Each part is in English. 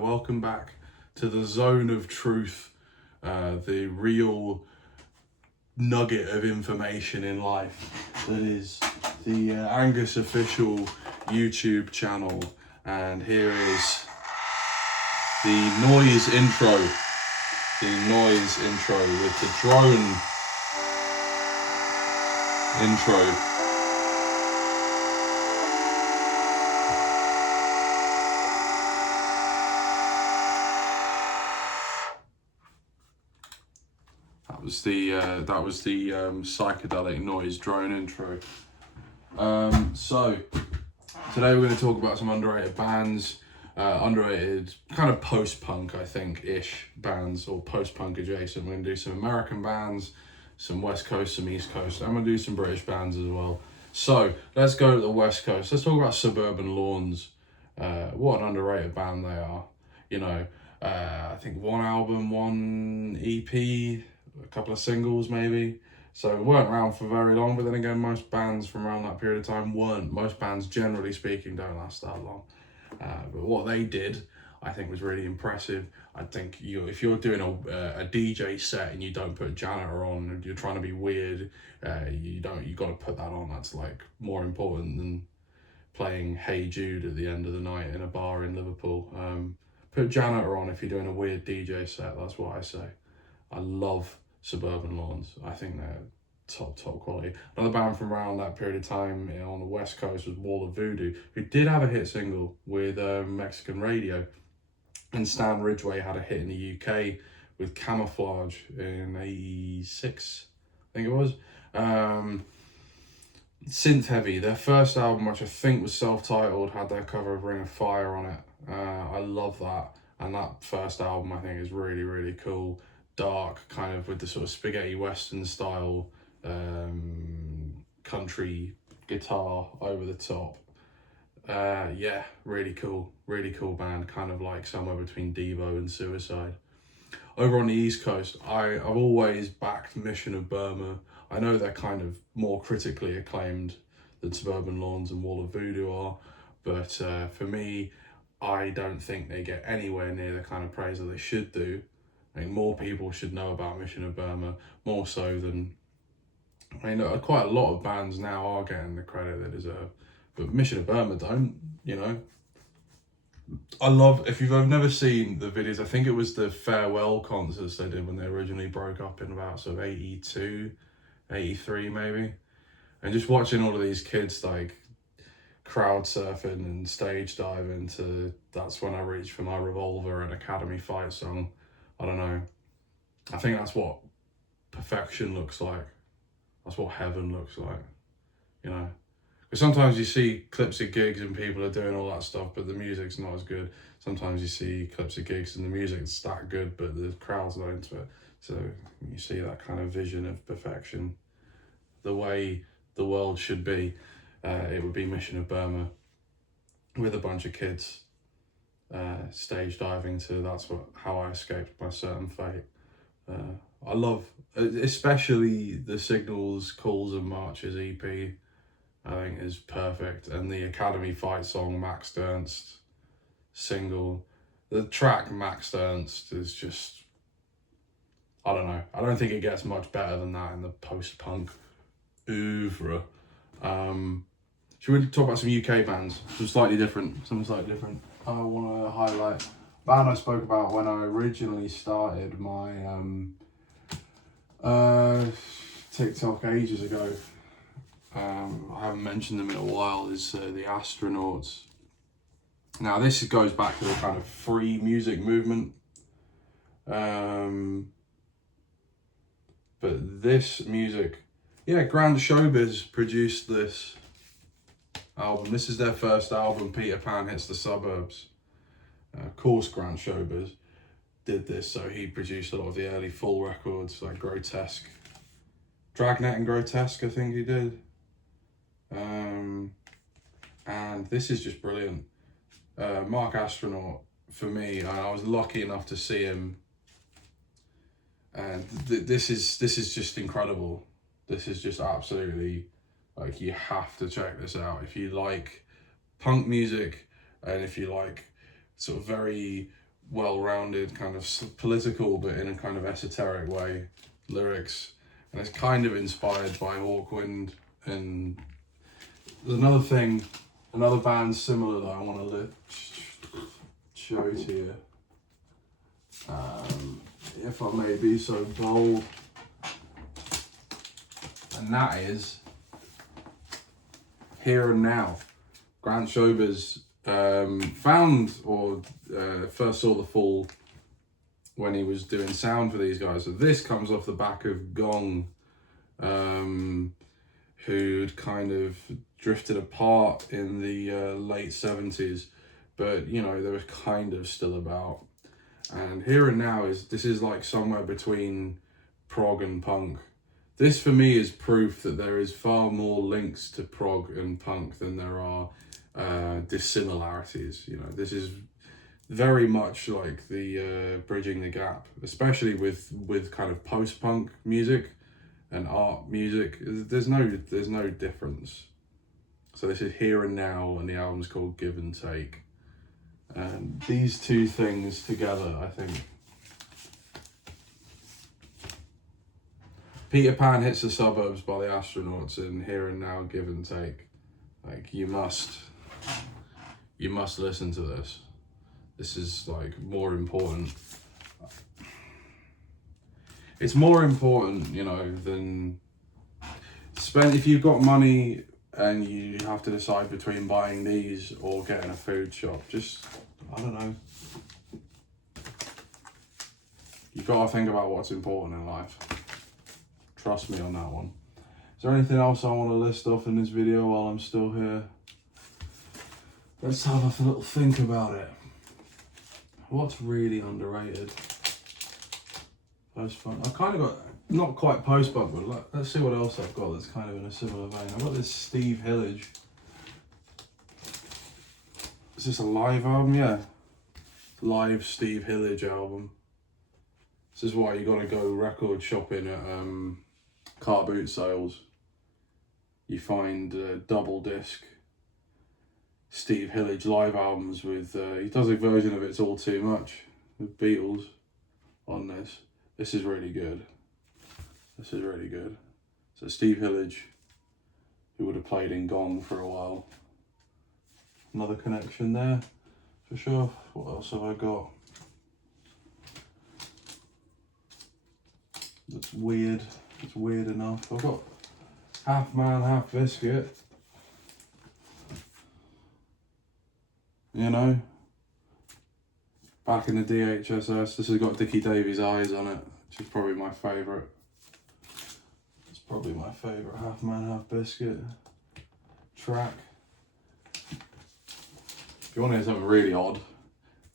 Welcome back to the zone of truth, the real nugget of information in life that is the Angus.official YouTube channel. And here is the noise intro with the drone intro. That was the psychedelic noise drone intro. So today we're going to talk about some underrated bands, underrated kind of post-punk, I think, ish bands, or post-punk adjacent. We're going to do some American bands, some West Coast, some East Coast. I'm going to do some British bands as well. So let's go to the West Coast. Let's talk about Suburban Lawns. What an underrated band they are. You know, I think one album, one EP, a couple of singles maybe. So weren't around for very long, but then again, most bands from around that period of time weren't. Most bands, generally speaking, don't last that long. But what they did, I think, was really impressive. I think if you're doing a DJ set and you don't put Janitor on, and you're trying to be weird, you got to put that on. That's like more important than playing Hey Jude at the end of the night in a bar in Liverpool. Put Janitor on if you're doing a weird DJ set. That's what I say. I love Suburban Lawns. I think they're top quality. Another band from around that period of time on the West Coast was Wall of Voodoo, who did have a hit single with Mexican radio. And Stan Ridgway had a hit in the UK with Camouflage in '86, I think it was. Synth heavy. Their first album, which I think was self-titled, had their cover of Ring of Fire on it. I love that. And that first album, I think, is really, really cool. Dark, kind of with the sort of spaghetti western style, country guitar over the top. Yeah, really cool band, kind of like somewhere between Devo and Suicide. Over on the East Coast, I've always backed Mission of Burma. I know they're kind of more critically acclaimed than Suburban Lawns and Wall of Voodoo are, but for me, I don't think they get anywhere near the kind of praise that they should do. I think more people should know about Mission of Burma, more so than, quite a lot of bands now are getting the credit they deserve, but Mission of Burma don't, I love, if you've never seen the videos, I think it was the farewell concerts they did when they originally broke up in about sort of 82, 83 maybe, and just watching all of these kids like crowd surfing and stage diving to That's When I Reach for My Revolver and Academy Fight Song. I don't know. I think that's what perfection looks like. That's what heaven looks like, Because sometimes you see clips of gigs and people are doing all that stuff, but the music's not as good. Sometimes you see clips of gigs and the music's that good, but the crowd's not into it. So you see that kind of vision of perfection, the way the world should be. It would be Mission of Burma with a bunch of kids stage diving to How I Escaped My Certain Fate. I love especially the Signals, Calls and Marches EP. I think is perfect, and the Academy Fight Song Max Ernst single, the track Max Ernst is just, I don't know, I don't think it gets much better than that in the post-punk oeuvre. Should we talk about some UK bands? Something slightly different. I want to highlight a band I spoke about when I originally started my TikTok ages ago. I haven't mentioned them in a while, is the Astronauts. Now this goes back to the kind of free music movement. But this music, Grand Showbiz produced this album. This is their first album, Peter Pan Hits the Suburbs. Of course, Grand Showbiz did this, so he produced a lot of the early full records, like Grotesque. Dragnet and Grotesque, I think he did. And this is just brilliant. Mark Astronaut, for me, I was lucky enough to see him, and this is just incredible. This is just absolutely, like, you have to check this out if you like punk music and if you like sort of very well-rounded kind of political but in a kind of esoteric way lyrics, and it's kind of inspired by Hawkwind. And there's another band similar that I want to show to you, if I may be so bold, and that is Here and Now. Grant Schober's found or first saw the Fall when he was doing sound for these guys. So this comes off the back of Gong, who'd kind of drifted apart in the late 70s, but you know, they were kind of still about. And Here and Now this is like somewhere between prog and punk. This for me is proof that there is far more links to prog and punk than there are dissimilarities. You know, this is very much like the bridging the gap, especially with kind of post-punk music and art music. There's no difference. So this is Here and Now, and the album's called Give and Take. And these two things together, I think. Peter Pan Hits the Suburbs by the Astronauts, and Here and Now, Give and Take. Like, you must listen to this. This is like more important. It's more important, you know, than if you've got money and you have to decide between buying these or getting a food shop. Just, I don't know. You've got to think about what's important in life. Trust me on that one. Is there anything else I want to list off in this video while I'm still here? Let's have a little think about it. What's really underrated? Post-punk. I've kind of got, not quite post-punk, but let's see what else I've got that's kind of in a similar vein. I've got this Steve Hillage. Is this a live album? Yeah. Live Steve Hillage album. This is why you got to go record shopping at car boot sales. You find double disc Steve Hillage live albums with, he does a version of It's All Too Much with Beatles on this. This is really good. This is really good. So Steve Hillage, who would have played in Gong for a while. Another connection there, for sure. What else have I got? That's weird. It's weird enough. I've got Half Man, Half Biscuit. You know, back in the DHSS. This has got Dickie Davies' Eyes on it, which is probably my favourite. It's probably my favourite Half Man, Half Biscuit track. If you want to hear something really odd,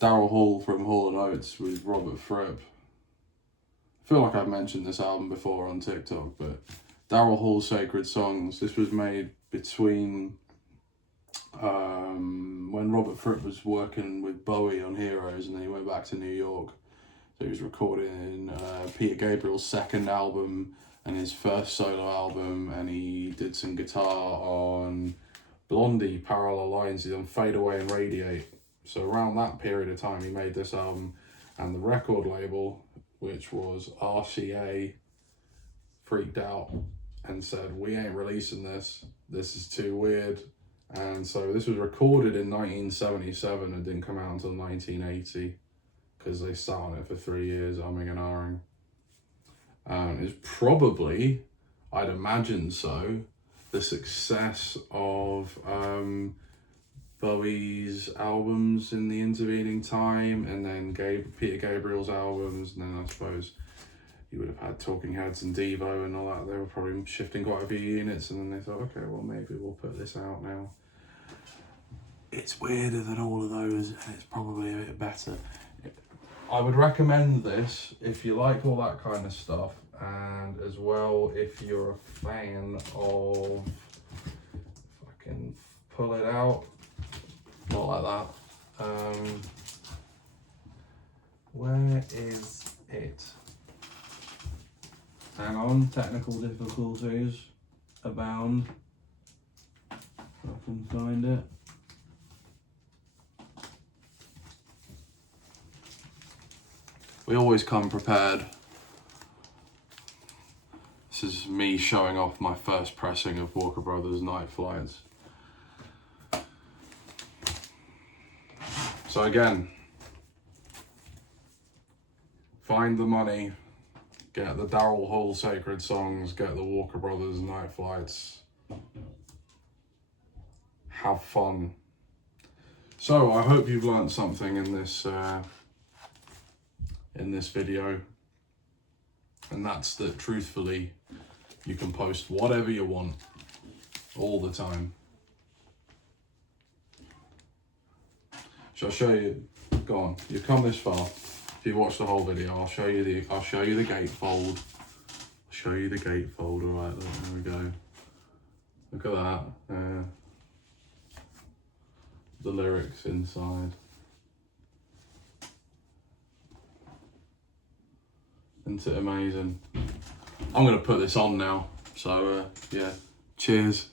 Daryl Hall from Hall & Oates with Robert Fripp. I feel like I've mentioned this album before on TikTok, but Daryl Hall's Sacred Songs. This was made between when Robert Fripp was working with Bowie on Heroes, and then he went back to New York. So he was recording Peter Gabriel's second album and his first solo album, and he did some guitar on Blondie, Parallel Lines. He's on Fade Away and Radiate. So around that period of time he made this album, and the record label, which was RCA, freaked out and said, we ain't releasing this. This is too weird. And so this was recorded in 1977 and didn't come out until 1980 because they sat on it for 3 years, umming and ahhing. It's probably, I'd imagine so, the success of Bowie's albums in the intervening time, and then Peter Gabriel's albums, and then I suppose you would have had Talking Heads and Devo and all that. They were probably shifting quite a few units, and then they thought, okay, well, maybe we'll put this out now. It's weirder than all of those, and it's probably a bit better. I would recommend this if you like all that kind of stuff, and as well if you're a fan of, if I can pull it out, not like that. Where is it? Hang on, technical difficulties abound. If I can find it. We always come prepared. This is me showing off my first pressing of Walker Brothers Night Flights. So again, find the money, get the Daryl Hall Sacred Songs, get the Walker Brothers Night Flights. Have fun. So I hope you've learned something in this video, and that's that truthfully you can post whatever you want all the time. Shall I show you? Go on, you've come this far. If you watched the whole video, I'll show you the gatefold. I'll show you the gatefold. All right, there we go. Look at that. The lyrics inside. Isn't it amazing? I'm gonna put this on now. So yeah, cheers.